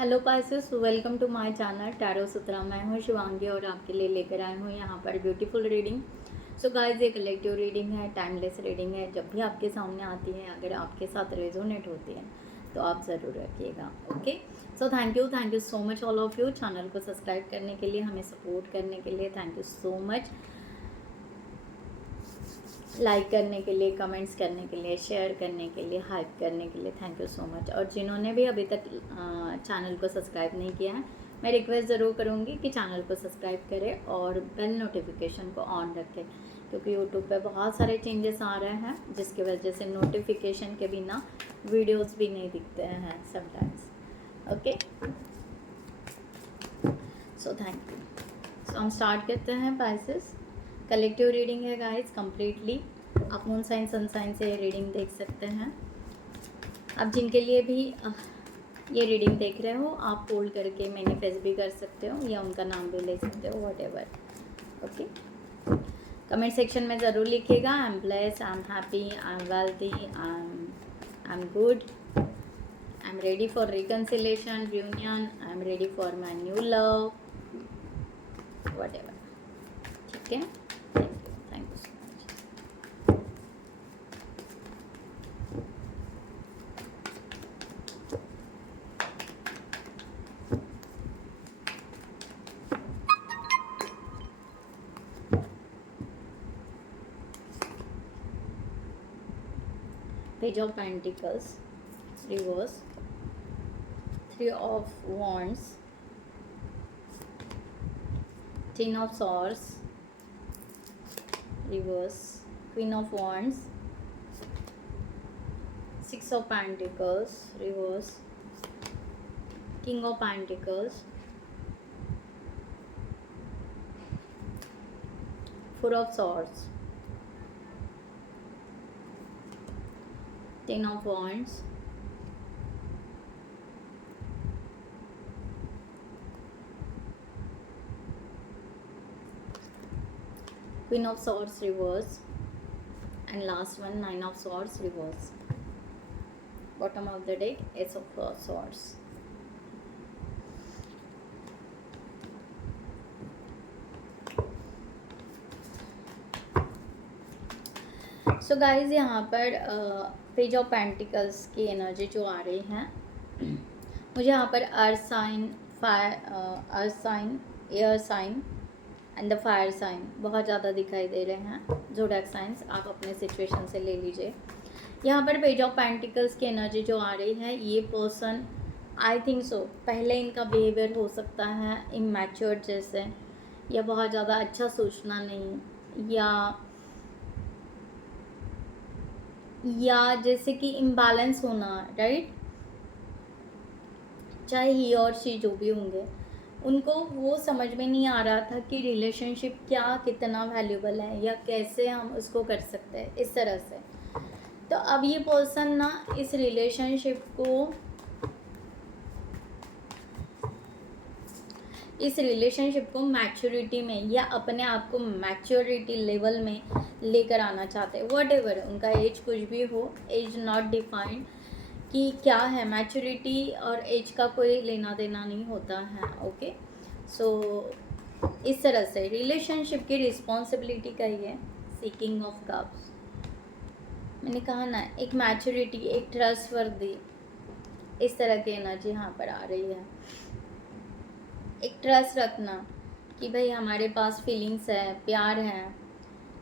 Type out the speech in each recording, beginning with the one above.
Hello Pisces, welcome to my channel tarot Sutra. मैं हूँ शिवांगी और आपके लिए लेकर आई हूँ यहाँ पर ब्यूटीफुल रीडिंग। सो गाइस, ये कलेक्टिव रीडिंग है, टाइमलेस रीडिंग है। जब भी आपके सामने आती है, अगर आपके साथ रेजोनेट होती है तो आप ज़रूर रखिएगा। Okay, so thank you so much all of you. Channel को सब्सक्राइब करने के लिए, हमें सपोर्ट करने के लिए thank you so much. Like करने के लिए, कमेंट्स करने के लिए, शेयर करने के लिए, हाइप करने के लिए थैंक यू सो मच। और जिन्होंने भी अभी तक चैनल को सब्सक्राइब नहीं किया है, मैं रिक्वेस्ट ज़रूर करूँगी कि चैनल को सब्सक्राइब करें और बेल नोटिफिकेशन को ऑन रखें, क्योंकि यूट्यूब पे बहुत सारे चेंजेस आ रहे हैं जिसकी वजह से नोटिफिकेशन के बिना वीडियोस भी नहीं दिखते हैं sometimes. Okay, so thank you. So हम स्टार्ट करते हैं पाइसेस। कलेक्टिव रीडिंग है गाइस, कम्प्लीटली आप मून साइन सन साइन से रीडिंग देख सकते हैं। अब जिनके लिए भी ये रीडिंग देख रहे हो, आप होल्ड करके मैनिफेस्ट भी कर सकते हो या उनका नाम भी ले सकते हो, what ever. Okay, comment section में ज़रूर लिखिएगा I am blessed, I am happy, I am wealthy, I am good, I am ready for reconciliation, reunion, I am ready for my new love, what ever. ठीक है, thank you so much. Page of Pentacles, reverse, Three of Wands, Ten of Swords, reverse, Queen of Wands, Six of Pentacles, reverse, King of Pentacles, Four of Swords, Ten of Wands, Queen of Swords reverse, and last one Nine of Swords reverse. Bottom of the deck, Ace of Swords. So guys, यहाँ पर page of pentacles की energy जो आ रही है, मुझे यहाँ पर earth sign, earth sign, air sign and the fire sign बहुत ज़्यादा दिखाई दे रहे हैं। ज़ोडिएक साइंस आप अपने सिचुएशन से ले लीजिए। यहाँ पर पेज ऑफ पेंटिकल्स की एनर्जी जो आ रही है, ये पर्सन आई थिंक सो पहले इनका बिहेवियर हो सकता है इमैच्योर जैसे, या बहुत ज़्यादा अच्छा सोचना नहीं, या जैसे कि इम्बैलेंस होना, राइट। चाहे ही और शी जो भी होंगे, उनको वो समझ में नहीं आ रहा था कि रिलेशनशिप क्या कितना वैल्यूबल है या कैसे हम उसको कर सकते हैं इस तरह से। तो अब ये पर्सन ना इस रिलेशनशिप को मैच्योरिटी में या अपने आप को मैच्योरिटी लेवल में लेकर आना चाहते हैं। वट एवर उनका एज कुछ भी हो, एज नॉट डिफाइंड कि क्या है। मैच्योरिटी और एज का कोई लेना देना नहीं होता है। ओके, सो इस तरह से रिलेशनशिप की रिस्पॉन्सिबिलिटी का ही है। सीकिंग ऑफ कप्स, मैंने कहा ना, एक मैच्योरिटी, एक ट्रस्टवर्दी, इस तरह की एनर्जी यहाँ पर आ रही है। एक ट्रस्ट रखना कि भाई हमारे पास फीलिंग्स है, प्यार है,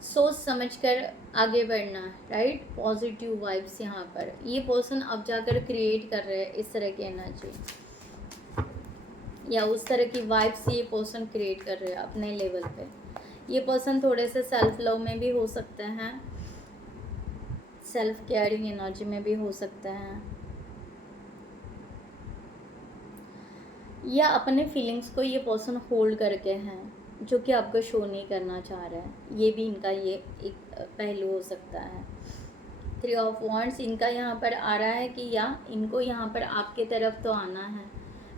सोच समझ कर आगे बढ़ना, राइट। पॉजिटिव वाइब्स यहाँ पर ये पर्सन अब जाकर क्रिएट कर रहे हैं इस तरह की एनर्जी, या उस तरह की वाइब्स ये पर्सन क्रिएट कर रहे हैं अपने लेवल पे। ये पर्सन थोड़े से सेल्फ लव में भी हो सकते हैं, सेल्फ केयरिंग एनर्जी में भी हो सकते हैं, या अपने फीलिंग्स को ये पर्सन होल्ड करके हैं जो कि आपको शो नहीं करना चाह रहे हैं। ये भी इनका ये एक पहलू हो सकता है। थ्री ऑफ वॉन्ड्स इनका यहाँ पर आ रहा है कि या इनको यहाँ पर आपके तरफ तो आना है,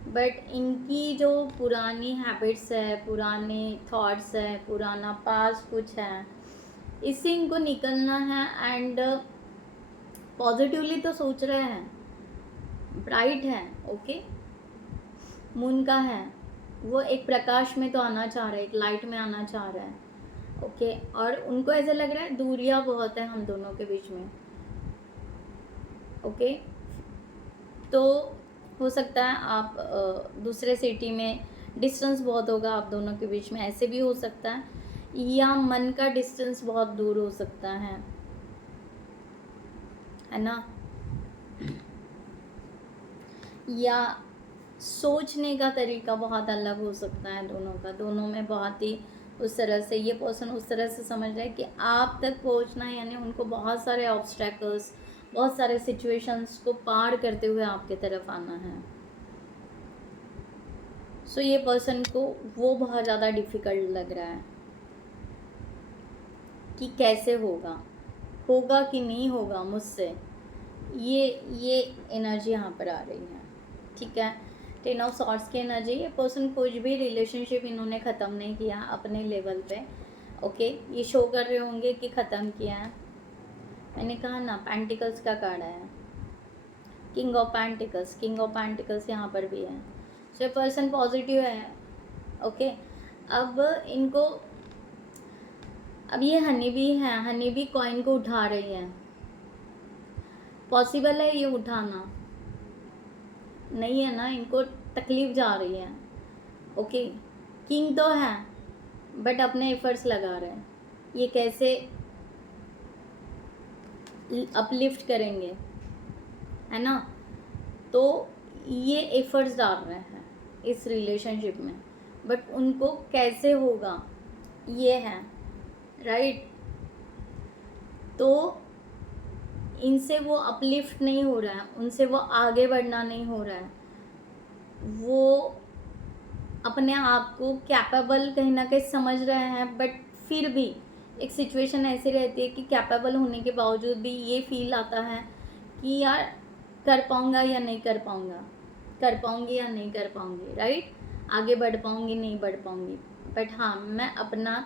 बट इनकी जो पुरानी हैबिट्स है, पुराने थॉट्स है, पुराना पास्ट कुछ है, इससे इनको निकलना है। एंड पॉजिटिवली तो सोच रहे हैं, ब्राइट है। ओके, मून का है, वो एक प्रकाश में तो आना चाह रहा है, एक लाइट में आना चाह रहा है। ओके, और उनको ऐसा लग रहा है दूरियां बहुत है हम दोनों के बीच में। ओके, तो हो सकता है आप दूसरे सिटी में डिस्टेंस बहुत होगा आप दोनों के बीच में, ऐसे भी हो सकता है, या मन का डिस्टेंस बहुत दूर हो सकता है ना, या सोचने का तरीका बहुत अलग हो सकता है दोनों का। दोनों में बहुत ही उस तरह से, ये पर्सन उस तरह से समझ रहा है कि आप तक पहुंचना है, यानी उनको बहुत सारे ऑब्स्टेकल्स, बहुत सारे सिचुएशंस को पार करते हुए आपके तरफ आना है। सो ये पर्सन को वो बहुत ज़्यादा डिफ़िकल्ट लग रहा है कि कैसे होगा कि नहीं होगा मुझसे। ये एनर्जी यहाँ पर आ रही है। ठीक है, 10 ऑफ सॉर्ड्स की एनर्जी। ये पर्सन कुछ भी रिलेशनशिप इन्होंने ख़त्म नहीं किया अपने लेवल पे। ओके, ये शो कर रहे होंगे कि ख़त्म किया है। मैंने कहा ना, पेंटिकल्स का कार्ड है, किंग ऑफ पेंटिकल्स यहाँ पर भी है। सो ये पर्सन पॉजिटिव है। ओके, अब इनको, अब ये हनी बी कॉइन को उठा रही है। पॉसिबल है ये उठाना? नहीं है ना, इनको तकलीफ जा रही है। ओके, किंग तो है बट अपने एफर्ट्स लगा रहे हैं। ये कैसे अपलिफ्ट करेंगे, है ना? तो ये एफर्ट्स डाल रहे हैं इस रिलेशनशिप में, बट उनको कैसे होगा ये है, राइट? तो इनसे वो अपलिफ्ट नहीं हो रहा है, उनसे वो आगे बढ़ना नहीं हो रहा है। वो अपने आप को कैपेबल कहीं ना कहीं समझ रहे हैं, बट फिर भी एक सिचुएशन ऐसी रहती है कि कैपेबल होने के बावजूद भी ये फील आता है कि यार कर पाऊँगा या नहीं कर पाऊँगा, कर पाऊँगी या नहीं कर पाऊँगी, राइट? आगे बढ़ पाऊँगी नहीं बढ़ पाऊँगी, बट हाँ, मैं अपना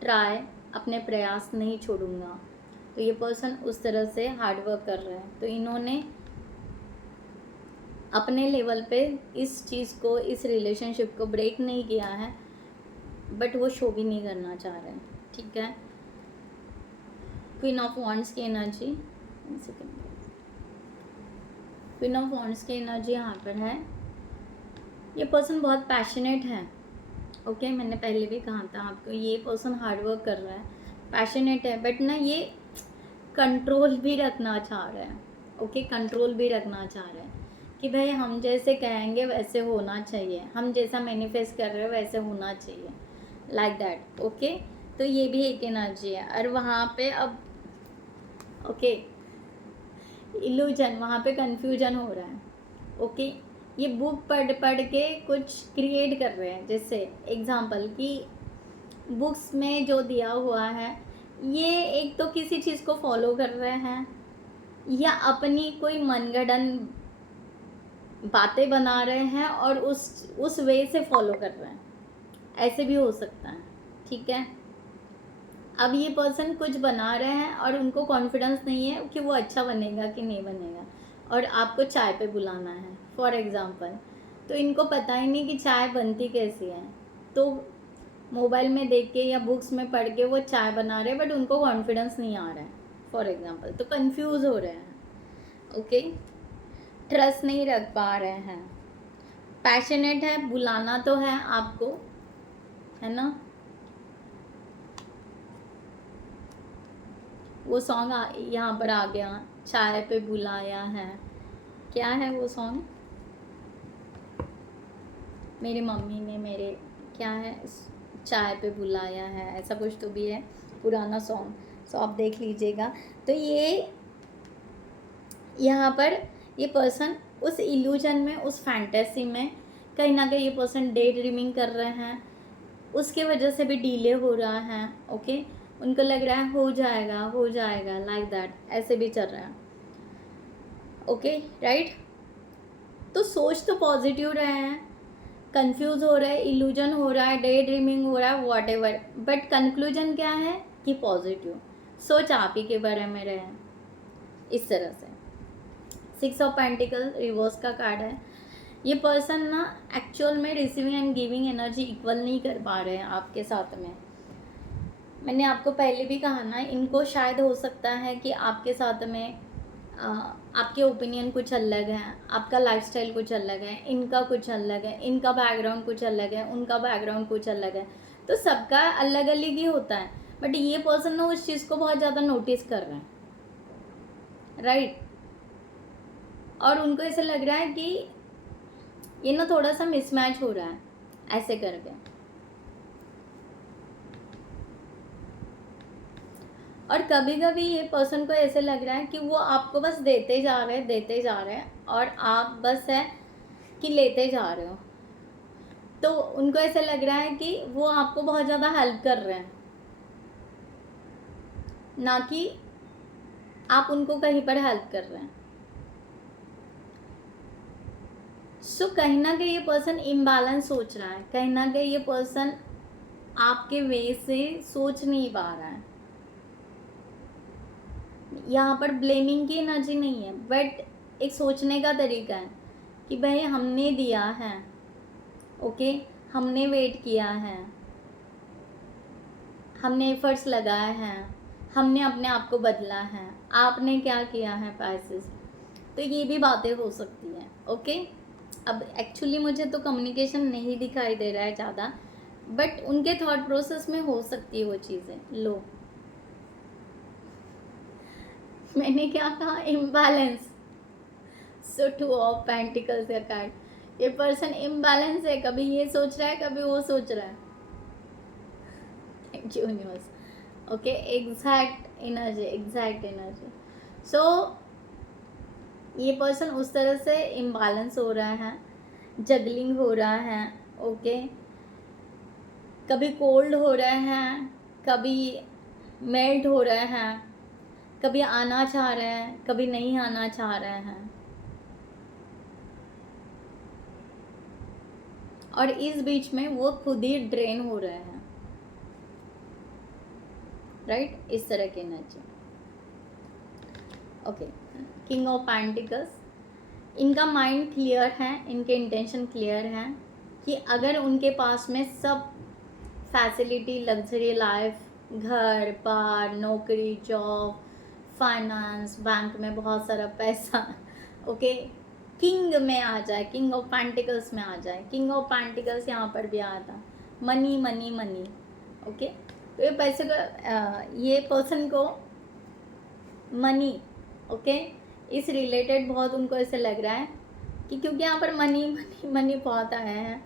ट्राई, अपने प्रयास नहीं छोड़ूंगा। तो ये पर्सन उस तरह से हार्ड वर्क कर रहे हैं। तो इन्होंने अपने लेवल पे इस चीज़ को, इस रिलेशनशिप को ब्रेक नहीं किया है, बट वो शो भी नहीं करना चाह रहे हैं। ठीक है, क्वीन ऑफ वॉन्ड्स की एनर्जी, क्वीन ऑफ वॉन्ड्स की एनर्जी यहाँ पर है। ये पर्सन बहुत पैशनेट है। ओके, मैंने पहले भी कहा था आपको, ये पर्सन हार्ड वर्क कर रहा है, पैशनेट है, बट ना ये कंट्रोल भी रखना चाह रहा है। ओके, कंट्रोल भी रखना चाह रहा है कि भाई हम जैसे कहेंगे वैसे होना चाहिए, हम जैसा मैनिफेस्ट कर रहे हो वैसे होना चाहिए, लाइक दैट। ओके, तो ये भी एक एनर्जी है। और वहाँ पे अब ओके, इल्यूजन, वहाँ पे कंफ्यूजन हो रहा है। ओके, ये बुक पढ़ के कुछ क्रिएट कर रहे हैं, जैसे एग्जाम्पल कि बुक्स में जो दिया हुआ है, ये एक तो किसी चीज़ को फॉलो कर रहे हैं या अपनी कोई मनगढ़ंत बातें बना रहे हैं और उस वे से फॉलो कर रहे हैं, ऐसे भी हो सकता है। ठीक है, अब ये पर्सन कुछ बना रहे हैं और उनको कॉन्फिडेंस नहीं है कि वो अच्छा बनेगा कि नहीं बनेगा, और आपको चाय पे बुलाना है फॉर एग्ज़ाम्पल, तो इनको पता ही नहीं कि चाय बनती कैसी है, तो मोबाइल में देख के या बुक्स में पढ़ के वो चाय बना रहे हैं, बट उनको कॉन्फिडेंस नहीं आ रहा है फॉर एग्ज़ाम्पल, तो कंफ्यूज हो रहे हैं। ओके, ट्रस्ट नहीं रख पा रहे हैं। पैशनेट है, बुलाना तो है आपको, है ना? वो सॉन्ग यहाँ पर आ गया, चाय पे बुलाया है। क्या है वो सॉन्ग? मेरी मम्मी ने मेरे, क्या है, चाय पे बुलाया है, ऐसा कुछ तो भी है, पुराना सॉन्ग, सो आप देख लीजिएगा। तो ये यहाँ पर ये पर्सन उस इल्यूजन में, उस फैंटेसी में कहीं ना कहीं ये पर्सन डे ड्रीमिंग कर रहे हैं, उसके वजह से भी डिले हो रहा है। ओके, उनको लग रहा है हो जाएगा लाइक दैट, ऐसे भी चल रहा है। Okay, right? तो सोच तो पॉजिटिव रहे हैं, कंफ्यूज हो रहा है, इल्यूजन हो रहा है, डे ड्रीमिंग हो रहा है, वॉट एवर, बट कंक्लूजन क्या है कि पॉजिटिव सोच आप ही के बारे में रहे, इस तरह से। 6 ऑफ पेंटिकल रिवर्स का कार्ड है। ये पर्सन ना एक्चुअल में receiving end giving energy equal नहीं कर पा रहे हैं आपके साथ में। मैंने आपको पहले भी कहा ना, इनको शायद हो सकता है कि आपके साथ में आपके ओपिनियन कुछ अलग है, आपका लाइफस्टाइल कुछ अलग है, इनका कुछ अलग है, इनका बैकग्राउंड कुछ अलग है, उनका बैकग्राउंड कुछ अलग है, तो सबका अलग अलग ही होता है। बट ये पर्सन ना उस चीज़ को बहुत ज़्यादा नोटिस कर रहे हैं, राइट। और उनको ऐसा लग रहा है कि ये ना थोड़ा सा मिसमैच हो रहा है ऐसे करके। और कभी कभी ये पर्सन को ऐसे लग रहा है कि वो आपको बस देते जा रहे हैं और आप बस है कि लेते जा रहे हो। तो उनको ऐसा लग रहा है कि वो आपको बहुत ज़्यादा हेल्प कर रहे हैं, ना कि आप उनको कहीं पर हेल्प कर रहे हैं। सो कहीं ना कहीं ये पर्सन इम्बैलेंस सोच रहा है, कहीं ना कहीं ये पर्सन आपके वे से सोच नहीं पा रहा है। यहाँ पर ब्लेमिंग की एनर्जी नहीं है, बट एक सोचने का तरीका है कि भाई हमने दिया है, ओके, हमने वेट किया है, हमने एफर्ट्स लगाए हैं, हमने अपने आप को बदला है, आपने क्या किया है पैसे। तो ये भी बातें हो सकती हैं, ओके। अब एक्चुअली मुझे तो कम्युनिकेशन नहीं दिखाई दे रहा है ज़्यादा, बट उनके थॉट प्रोसेस में हो सकती है वो चीज़ें। लो, मैंने क्या कहा, imbalance. So two of pentacles का कार्ड, ये पर्सन इम्बैलेंस है, कभी ये सोच रहा है, कभी वो सोच रहा है। Thank you universe. Okay, exact energy. So ये पर्सन उस तरह से इम्बैलेंस हो रहा है, जगलिंग हो रहा है, ओके। कभी कोल्ड हो रहे हैं, कभी मेल्ट हो रहे हैं, कभी आना चाह रहे हैं, कभी नहीं आना चाह रहे हैं। और इस बीच में वो खुद ही ड्रेन हो रहे हैं, राइट। इस तरह की energy. Okay, king of pentacles, इनका माइंड क्लियर है, इनके इंटेंशन क्लियर हैं कि अगर उनके पास में सब फैसिलिटी, लग्जरी लाइफ, घर बार, नौकरी, जॉब, फाइनेंस, बैंक में बहुत सारा पैसा, ओके, किंग में आ जाए, किंग ऑफ पेंटिकल्स में आ जाए। किंग ऑफ पेंटिकल्स यहाँ पर भी आया था, मनी मनी मनी, ओके। तो ये पैसे को, ये पर्सन को मनी, ओके, इस रिलेटेड बहुत उनको ऐसे लग रहा है कि क्योंकि यहाँ पर मनी मनी मनी बहुत आया है,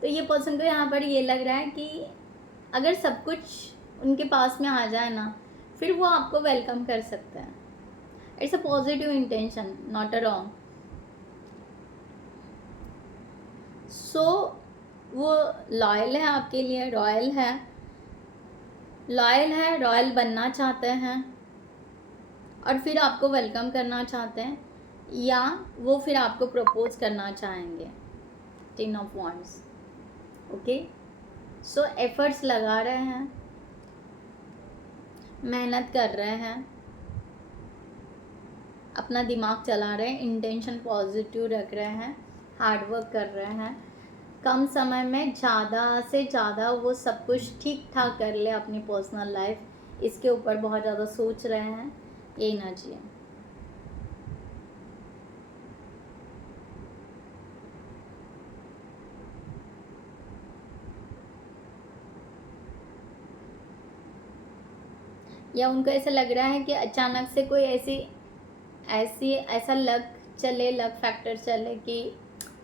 तो ये पर्सन को यहाँ पर ये लग रहा है कि अगर सब कुछ उनके पास में आ जाए ना, फिर वो आपको वेलकम कर सकते हैं। It's a positive intention, not a wrong. So वो लॉयल है आपके लिए, रॉयल है, रॉयल बनना चाहते हैं और फिर आपको वेलकम करना चाहते हैं, या वो फिर आपको प्रपोज करना चाहेंगे। 10 of wands, okay. So efforts लगा रहे हैं, मेहनत कर रहे हैं, अपना दिमाग चला रहे हैं, इंटेंशन पॉजिटिव रख रहे हैं, हार्ड वर्क कर रहे हैं। कम समय में ज़्यादा से ज़्यादा वो सब कुछ ठीक ठाक कर ले अपनी पर्सनल लाइफ, इसके ऊपर बहुत ज़्यादा सोच रहे हैं। ये एनर्जी है। या उनको ऐसा लग रहा है कि अचानक से कोई ऐसा लक फैक्टर चले कि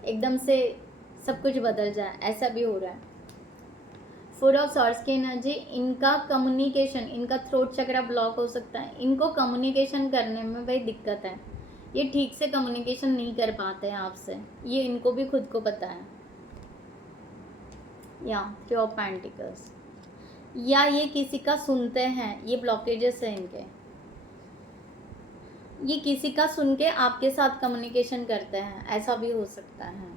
एकदम से सब कुछ बदल जाए, ऐसा भी हो रहा है। 4 ऑफ सॉर्ड्स की एनर्जी, इनका कम्युनिकेशन, इनका थ्रोट चक्रा ब्लॉक हो सकता है, इनको कम्युनिकेशन करने में भाई दिक्कत है, ये ठीक से कम्युनिकेशन नहीं कर पाते हैं आपसे, ये इनको भी खुद को पता है। या 3 ऑफ पेंटिकल्स, या ये किसी का सुनते हैं, ये ब्लॉकेजेस है इनके, ये किसी का सुन के आपके साथ कम्युनिकेशन करते हैं, ऐसा भी हो सकता है।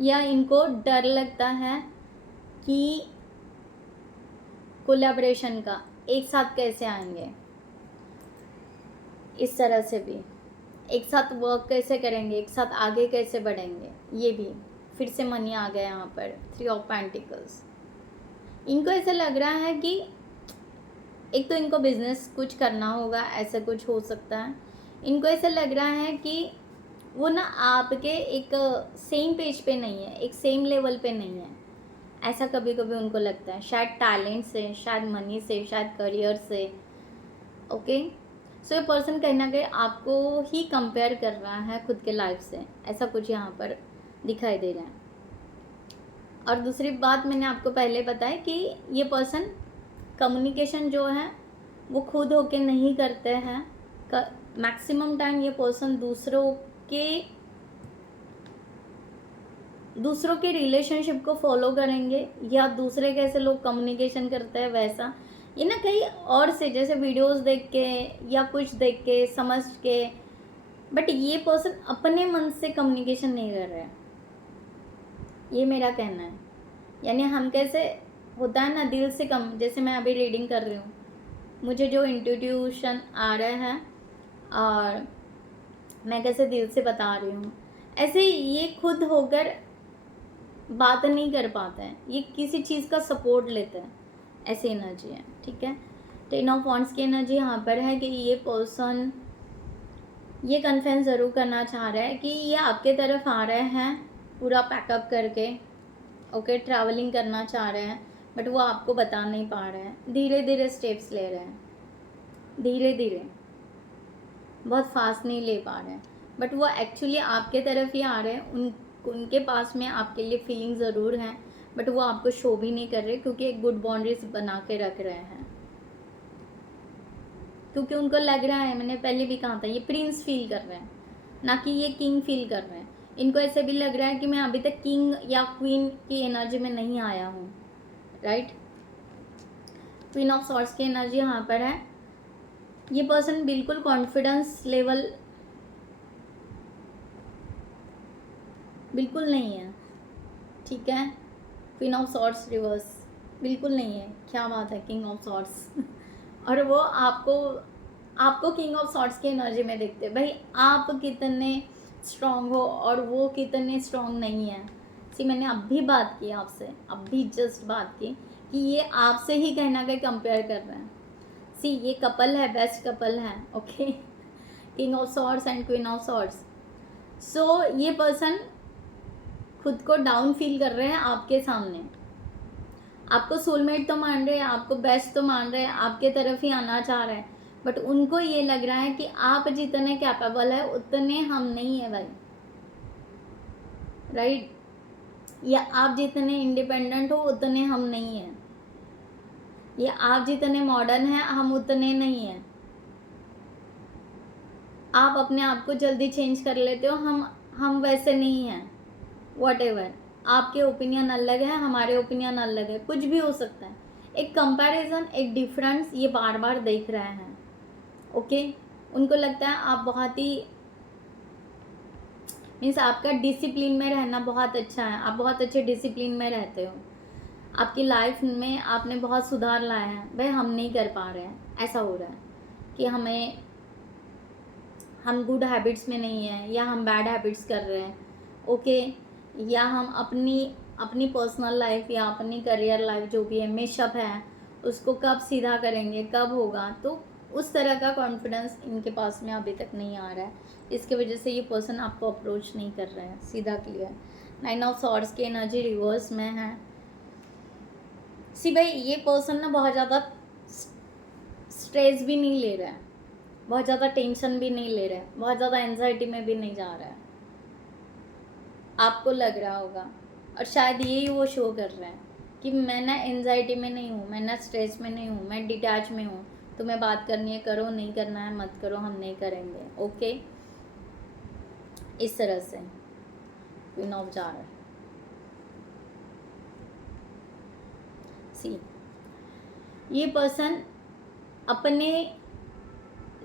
या इनको डर लगता है कि कोलैबोरेशन का, एक साथ कैसे आएंगे, इस तरह से भी एक साथ वर्क कैसे करेंगे, एक साथ आगे कैसे बढ़ेंगे, ये भी फिर से मनी आ गया यहाँ पर। 3 ऑफ पेंटिकल्स। इनको ऐसा लग रहा है कि एक तो इनको बिजनेस कुछ करना होगा, ऐसा कुछ हो सकता है। इनको ऐसा लग रहा है कि वो ना आपके एक सेम पेज पे नहीं है, एक सेम लेवल पे नहीं है, ऐसा कभी कभी उनको लगता है। शायद टैलेंट से, शायद मनी से, शायद करियर से। ओके, सो ये पर्सन कहीं ना कहीं आपको ही कंपेयर कर रहा है खुद के लाइफ से, ऐसा कुछ यहाँ पर दिखाई दे रहा है। और दूसरी बात मैंने आपको पहले बताया कि ये पर्सन कम्युनिकेशन जो है वो खुद होके नहीं करते हैं। मैक्सिमम टाइम ये पर्सन दूसरों के रिलेशनशिप को फॉलो करेंगे, या दूसरे कैसे लोग कम्युनिकेशन करते हैं वैसा, ये ना कहीं और से, जैसे वीडियोस देख के या कुछ देख के समझ के, बट ये पर्सन अपने मन से कम्युनिकेशन नहीं कर रहे हैं, ये मेरा कहना है। यानी हम कैसे होता है ना, दिल से कम, जैसे मैं अभी रीडिंग कर रही हूँ, मुझे जो इंट्यूशन आ रहा है और मैं कैसे दिल से बता रही हूँ, ऐसे ये खुद होकर बात नहीं कर पाते हैं, ये किसी चीज़ का सपोर्ट लेते हैं, ऐसी एनर्जी है। ठीक है, 10 ऑफ वांड्स की एनर्जी यहाँ पर है कि ये पर्सन ये कन्फेंस ज़रूर करना चाह रहा है कि ये आपके तरफ आ रहे हैं पूरा पैकअप करके। ओके, ट्रैवलिंग करना चाह रहे हैं, बट वो आपको बता नहीं पा रहे हैं। धीरे धीरे स्टेप्स ले रहे हैं, धीरे धीरे, बहुत फास्ट नहीं ले पा रहे हैं, बट वो एक्चुअली आपके तरफ ही आ रहे हैं। उनके पास में आपके लिए फीलिंग ज़रूर है, बट वो आपको शो भी नहीं कर रहे, क्योंकि एक गुड बाउंड्रीज बना के रख रहे हैं। क्योंकि उनको लग रहा है, मैंने पहले भी कहा था, ये प्रिंस फील कर रहे हैं, ना कि ये किंग फील कर रहे हैं। इनको ऐसे भी लग रहा है कि मैं अभी तक किंग या क्वीन की एनर्जी में नहीं आया हूँ। राइट, क्वीन ऑफ सॉर्ड्स की एनर्जी यहाँ पर है। ये पर्सन बिल्कुल कॉन्फिडेंस लेवल बिल्कुल नहीं है। ठीक है, क्वीन ऑफ सॉर्ड्स रिवर्स बिल्कुल नहीं है। क्या बात है, किंग ऑफ सॉर्ड्स और वो आपको किंग ऑफ सॉर्ड्स की एनर्जी में देखते हैं। भाई आप कितने स्ट्रांग हो और वो कितने स्ट्रांग नहीं है। सी, मैंने अभी बात की आपसे, अभी जस्ट बात की कि ये आपसे ही कहीं ना कहीं कंपेयर कर रहे हैं। सी, ये कपल है, बेस्ट कपल है। Okay, king of swords and queen of swords. So ये पर्सन खुद को डाउन फील कर रहे हैं आपके सामने। आपको सोलमेट तो मान रहे हैं, आपको बेस्ट तो मान रहे हैं, आपके तरफ ही आना चाह रहे हैं, बट उनको ये लग रहा है कि आप जितने कैपेबल है उतने हम नहीं है भाई। राइट, या आप जितने इंडिपेंडेंट हो उतने हम नहीं हैं, या आप जितने मॉडर्न हैं हम उतने नहीं हैं। आप अपने आप को जल्दी चेंज कर लेते हो, हम वैसे नहीं हैं। व्हाटएवर, आपके ओपिनियन अलग है, हमारे ओपिनियन अलग है, कुछ भी हो सकता है। एक कंपैरिजन, एक डिफरेंस ये बार बार देख रहे हैं। ओके, उनको लगता है आप बहुत ही मीन्स आपका डिसिप्लिन में रहना बहुत अच्छा है, आप बहुत अच्छे डिसिप्लिन में रहते हो, आपकी लाइफ में आपने बहुत सुधार लाया है। भाई हम नहीं कर पा रहे हैं, ऐसा हो रहा है कि हम गुड हैबिट्स में नहीं हैं, या हम बैड हैबिट्स कर रहे हैं। ओके, या हम अपनी पर्सनल लाइफ या अपनी करियर लाइफ जो भी है मिशअप है, उसको कब सीधा करेंगे, कब होगा। तो उस तरह का कॉन्फिडेंस इनके पास में अभी तक नहीं आ रहा है, इसके वजह से ये पर्सन आपको अप्रोच नहीं कर रहे हैं, सीधा क्लियर। 9 ऑफ सॉर्ड्स की एनर्जी रिवर्स में है। सी भाई, ये पर्सन ना बहुत ज़्यादा स्ट्रेस भी नहीं ले रहा है, बहुत ज़्यादा टेंशन भी नहीं ले रहा है, बहुत ज़्यादा एंजाइटी में भी नहीं जा रहा है। आपको लग रहा होगा, और शायद यही वो शो कर रहे हैं कि मैं ना एंजाइटी में नहीं हूँ, मैं ना स्ट्रेस में नहीं हूँ, मैं डिटैच में हूँ। तुम्हें बात करनी है करो, नहीं करना है मत करो, हम नहीं करेंगे। ओके, इस तरह से क्वीन ऑफ जार। सी, ये पर्सन अपने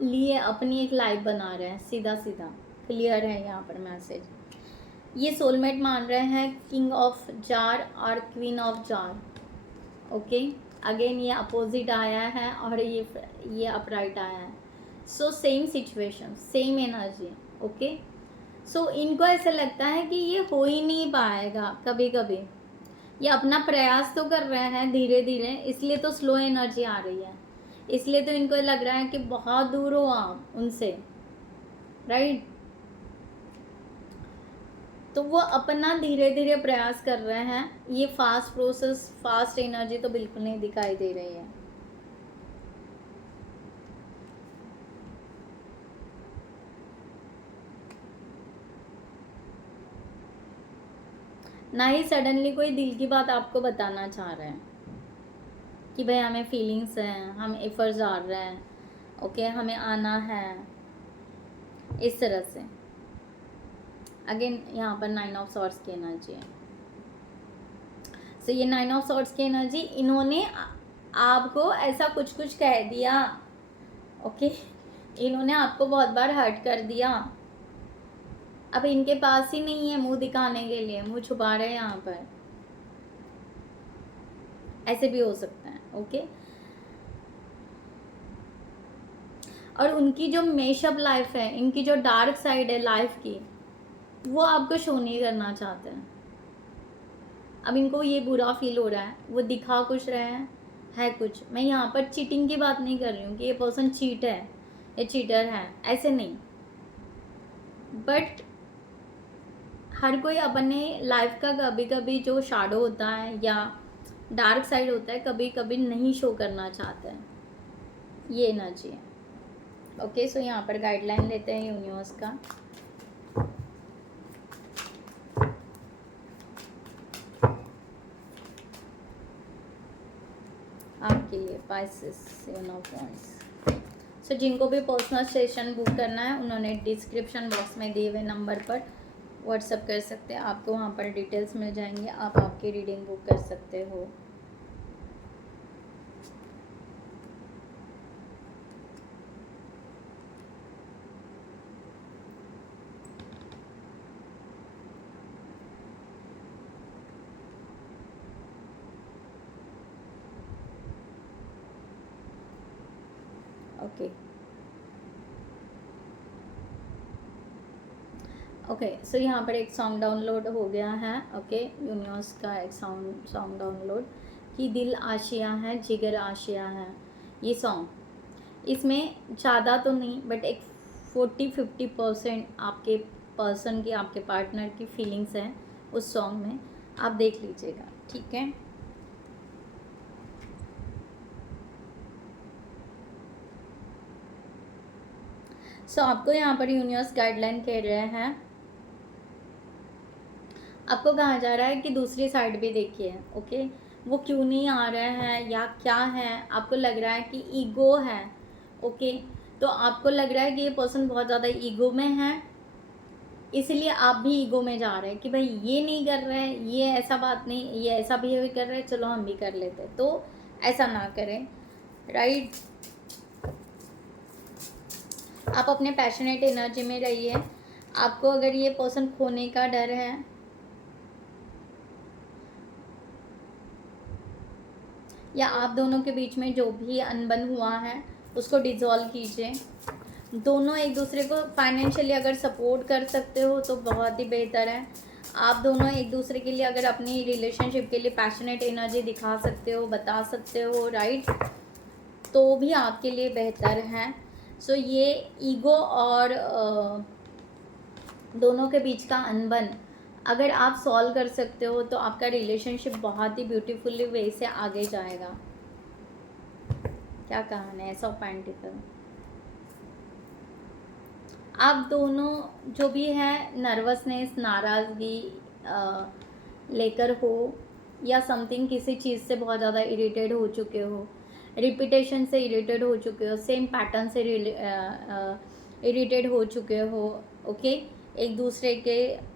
लिए अपनी एक लाइफ बना रहे हैं, सीधा सीधा क्लियर है यहाँ पर मैसेज। ये सोलमेट मान रहे हैं किंग ऑफ जार और queen of jar. Okay, again ये अपोजिट आया है और ये अपराइट आया है. So same situation, same energy. Okay, so इनको ऐसा लगता है कि ये हो ही नहीं पाएगा. कभी कभी ये अपना प्रयास तो कर रहे हैं धीरे धीरे, इसलिए तो स्लो एनर्जी आ रही है. इसलिए तो इनको लग रहा है कि बहुत दूर हो आप उनसे, राइट. तो वो अपना धीरे धीरे प्रयास कर रहे हैं. ये फास्ट प्रोसेस, फास्ट एनर्जी तो बिल्कुल नहीं दिखाई दे रही है. ना ही सडनली कोई दिल की बात आपको बताना चाह रहे हैं कि भाई हमें फीलिंग्स हैं, हम एफर्ट्स डाल रहे हैं, ओके, हमें आना है, इस तरह से. अगेन यहाँ पर 9 ऑफ सॉर्ड्स की एनर्जी है. सो ये 9 ऑफ सॉर्ड्स की एनर्जी, इन्होंने आपको ऐसा कुछ कुछ कह दिया. ओके, इन्होंने आपको बहुत बार हर्ट कर दिया. अब इनके पास ही नहीं है मुंह दिखाने के लिए, मुंह छुपा रहे हैं यहाँ पर. ऐसे भी हो सकता है. ओके, और उनकी जो मेशअप लाइफ है, इनकी जो डार्क साइड है लाइफ की, वो आपको शो नहीं करना चाहते हैं. अब इनको ये बुरा फील हो रहा है, वो दिखा कुछ रहे हैं, है कुछ. मैं यहाँ पर चीटिंग की बात नहीं कर रही हूँ कि ये पर्सन चीट है, ये चीटर है, ऐसे नहीं. बट हर कोई अपने लाइफ का कभी कभी जो शैडो होता है या डार्क साइड होता है, कभी कभी नहीं शो करना चाहता है. ये एनर्जी है. ओके, सो यहाँ पर गाइडलाइन लेते हैं यूनिवर्स का. आपके लिए पाइसेस, 7 ऑफ वांड्स. सो जिनको भी पर्सनल सेशन बुक करना है, उन्होंने डिस्क्रिप्शन बॉक्स में दिए हुए नंबर पर व्हाट्सअप कर सकते हैं. आपको वहाँ पर डिटेल्स मिल जाएंगे, आप आपकी रीडिंग बुक कर सकते हो. ओके, ओके, सो यहाँ पर एक सॉन्ग डाउनलोड हो गया है. ओके, यूनिवर्स का एक सॉन्ग डाउनलोड, कि दिल आशिया है जिगर आशिया है. ये सॉन्ग, इसमें ज़्यादा तो नहीं बट एक 40-50% आपके पर्सन की, आपके पार्टनर की फीलिंग्स हैं उस सॉन्ग में. आप देख लीजिएगा, ठीक है. सो आपको यहाँ पर यूनिवर्स गाइडलाइन कह रहे हैं, आपको कहा जा रहा है कि दूसरी साइड भी देखिए. ओके, वो क्यों नहीं आ रहे हैं या क्या है. आपको लग रहा है कि ईगो है. ओके, तो आपको लग रहा है कि ये पर्सन बहुत ज़्यादा ईगो में है, इसलिए आप भी ईगो में जा रहे हैं कि भाई ये नहीं कर रहे हैं, ये ऐसा बात नहीं, ये ऐसा बिहेव कर रहे हैं, चलो हम भी कर लेते हैं. तो ऐसा ना करें, राइट. आप अपने पैशनेट एनर्जी में रहिए. आपको अगर ये पर्सन खोने का डर है, या आप दोनों के बीच में जो भी अनबन हुआ है उसको डिज़ोल्व कीजिए. दोनों एक दूसरे को फाइनेंशियली अगर सपोर्ट कर सकते हो तो बहुत ही बेहतर है. आप दोनों एक दूसरे के लिए अगर अपनी रिलेशनशिप के लिए पैशनेट एनर्जी दिखा सकते हो, बता सकते हो, राइट, तो भी आपके लिए बेहतर है. सो ये ईगो और दोनों के बीच का अनबन अगर आप सॉल्व कर सकते हो तो आपका रिलेशनशिप बहुत ही ब्यूटीफुली वे से आगे जाएगा. क्या कहानी है, 100 पेंटिकल. आप दोनों जो भी है नर्वसनेस, नाराज़गी लेकर हो, या समथिंग किसी चीज़ से बहुत ज़्यादा इरिटेट हो चुके हो, रिपीटेशन से इरिटेट हो चुके हो, सेम पैटर्न से इरिटेट हो चुके हो. ओके, एक दूसरे के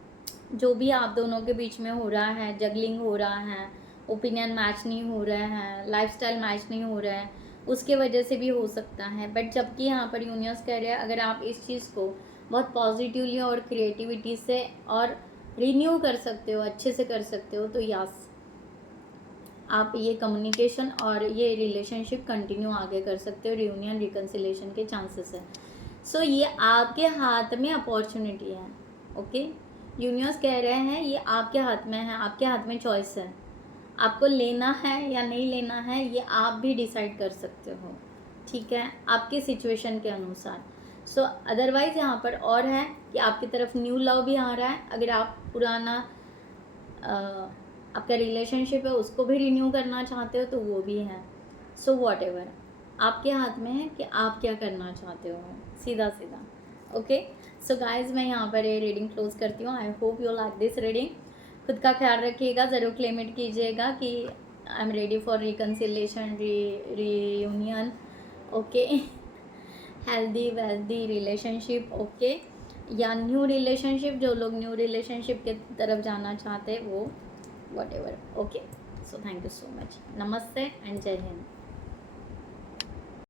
जो भी आप दोनों के बीच में हो रहा है, जगलिंग हो रहा है, ओपिनियन मैच नहीं हो रहे हैं, लाइफस्टाइल मैच नहीं हो रहा है, उसके वजह से भी हो सकता है. बट जबकि यहाँ पर यूनिवर्स कह रहे हैं अगर आप इस चीज़ को बहुत पॉजिटिवली और क्रिएटिविटी से और रिन्यू कर सकते हो, अच्छे से कर सकते हो, तो यस, आप ये कम्युनिकेशन और ये रिलेशनशिप कंटिन्यू आगे कर सकते हो, रियूनियन रिकन्सिलेशन के चांसेस है। सो ये आपके हाथ में अपॉर्चुनिटी है। ओके, यूनिवर्स कह रहे हैं ये आपके हाथ में है, आपके हाथ में चॉइस है, आपको लेना है या नहीं लेना है ये आप भी डिसाइड कर सकते हो, ठीक है, आपके सिचुएशन के अनुसार। सो अदरवाइज़ यहाँ पर और है कि आपकी तरफ न्यू लव भी आ रहा है। अगर आप पुराना आपका रिलेशनशिप है उसको भी रिन्यू करना चाहते हो तो वो भी है। सो वॉट एवर, आपके हाथ में है कि आप क्या करना चाहते हो, सीधा सीधा। ओके, सो गाइज मैं यहाँ पर ये रीडिंग क्लोज करती हूँ। I hope you like this reading. खुद का ख्याल रखिएगा, ज़रूर क्लेम कीजिएगा कि I am ready for reconciliation, reunion. Okay, healthy wealthy relationship, okay, या न्यू रिलेशनशिप, जो लोग न्यू रिलेशनशिप के तरफ जाना चाहते हैं वो, what ever. Okay, so thank you so much. नमस्ते एंड जय हिंद।